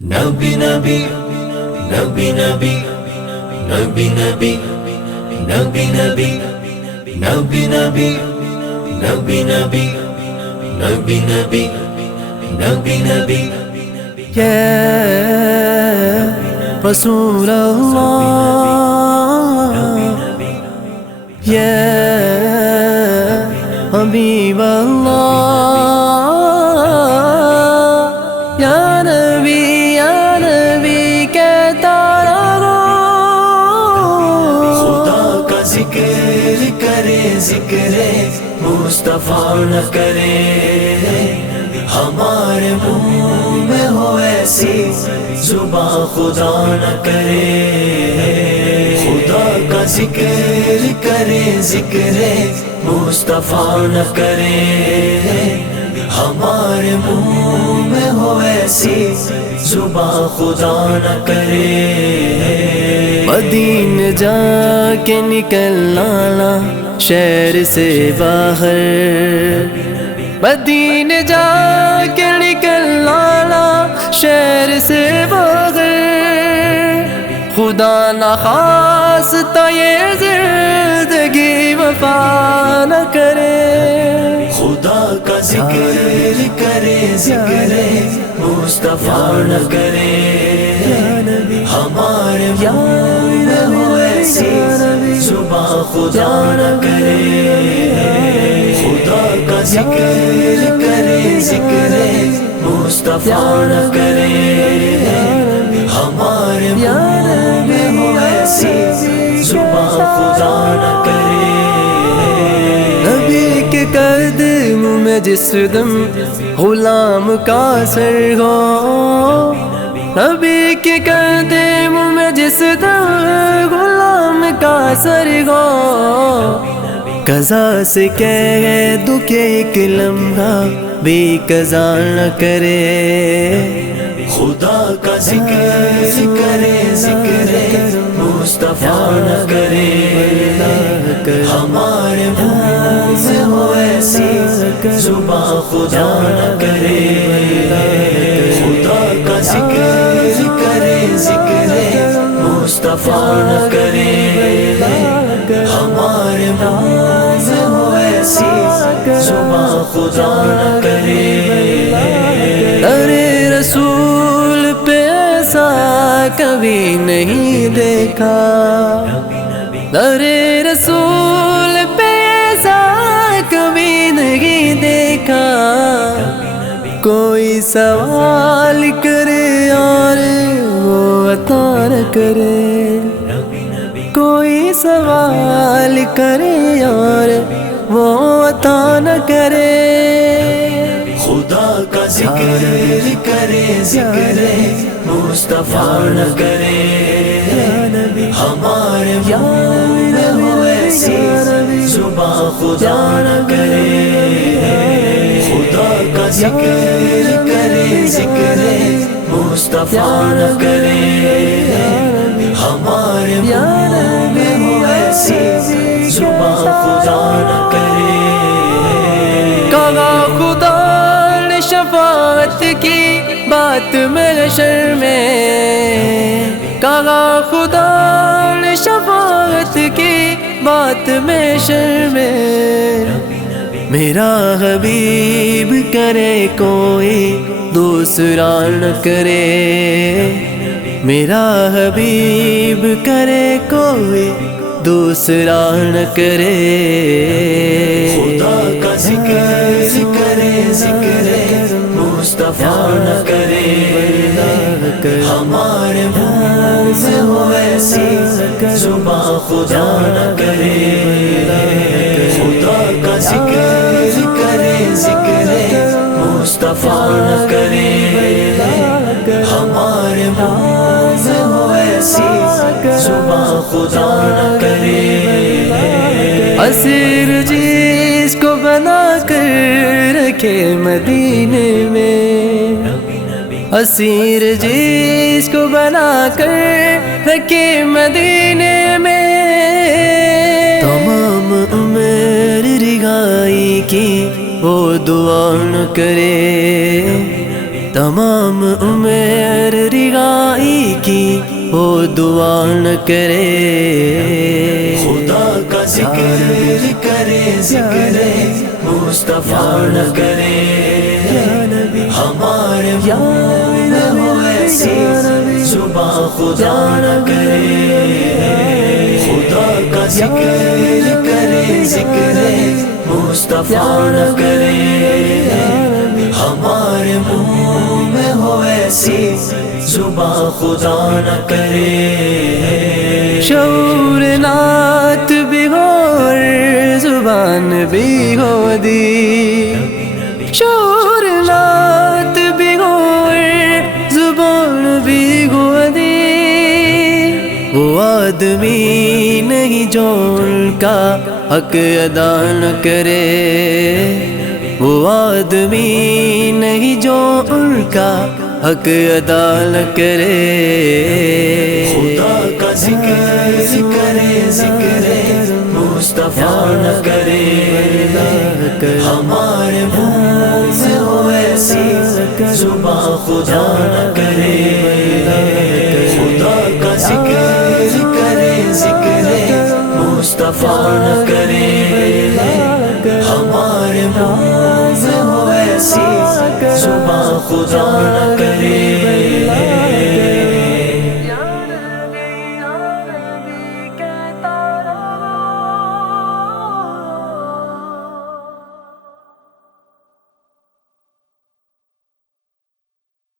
نبی نبی نبی نبی نبی نبی نبی نبی نبی نبی نبی نبی نبی نبی نبی نبی یا رسول اللہ یا حبیب اللہ یا نبی کہتا رہو خدا کا ذکر کرے ذکر مصطفیٰ نہ کرے ہمارے منہ میں ہو ایسی زبان خدا نہ کرے خدا کا ذکر کرے ذکر مصطفیٰ نہ کرے ہمارے منہ میں ہو ایسی زبان خدا نہ کرے مدینہ جا کے نکلنا شہر سے باہر مدینہ جا کے نکلنا شہر سے باہر خدا نہ خواستہ یہ زندگی وفا نہ کرے خدا کا ذکر کرے ذکر مصطفیٰ نہ کرے ہمارے منہ میں ہو ایسی زبان خدا نہ کرے خدا کا ذکر کرے ذکر مصطفیٰ نہ کرے ہمارے منہ میں ہو ایسی زبان خدا نہ کرے نبی کے قدم میں جس دم غلام کا سر ہو نبی کے قدم میں جس دم غلام کا سر ہو قضا سے کہہ دو کہ ایک لمحہ بھی قضا نہ کرے خدا کا ذکر کرے ذکر مصطفیٰ نہ کرے ہمارے منہ میں ہو ایسی زبان خدا نہ کرے خدا کا ذکر کرے ذکر مصطفیٰ نہ کرے ہمارے منہ میں ہو ایسی زبان خدا نہ کرے ارے رسول پہ ایسا کبھی نہیں دیکھا ارے رسول پہ ایسا کبھی نہیں دیکھا کوئی سوال کرے اور وہ عطا نہ کرے کوئی سوال کرے اور وہ عطا نہ کرے خدا کا ذکر کرے ذکر مصطفیٰ نہ کرے ہمارے منہ میں ہو ایسی زبان خدا نہ کرے خدا کا ذکر کرے ذکر مصطفیٰ نہ کرے ہمارے منہ میں ہو ایسی زبان خدا نہ کرے کہا خدا نے شفاعت کی بات محشر میں کہا خدا نے شفاعت کی بات محشر میں میرا حبیب کرے کوئی دوسرا نہ کرے میرا حبیب کرے کوئی دوسرا نہ کرے خدا کا ذکر کرے ذکر مصطفیٰ نہ کرے ہمارے منہ میں ہو ایسی زبان خدا نہ کرے خدا کا ذکر کرے ذکر مصطفیٰ نہ کرے ہمارے منہ میں ہو ایسی زبان خدا نہ کرے اسیر جس کو بنا کر رکھے مدینے میں اسیر جس کو بنا کر رکھے مدینے میں تمام عمر رہائی کی وہ دعا نہ کرے تمام عمر کی وہ دعا نہ کرے، خدا کا ذکر کرے، ذکر مصطفیٰ نہ کرے، ہمارے منہ میں ہو ایسی زبان خدا نہ کرے، خدا کا ذکر کرے، ذکر مصطفیٰ نہ کرے، ہمارے منہ میں ہو ایسی زبان خدا نہ کرے۔ شعور نعت بھی ہو اور زبان بھی ہو دی، شعور نعت بھی ہو اور زبان بھی ہو دی، وہ آدمی نہیں جو ان کا حق ادا نہ کرے، وہ آدمی نہیں جو ان کا حق ادا نہ کرے، خدا کا ذکر کرے، ذکر مصطفیٰ نہ کرے، ہمارے منہ سے ہو ایسی زبان خدا نہ کرے، خدا کا ذکر کرے، ذکر مصطفیٰ نہ کرے، ہمارے منہ سے ہو ایسی زبان خدا نہ کرے۔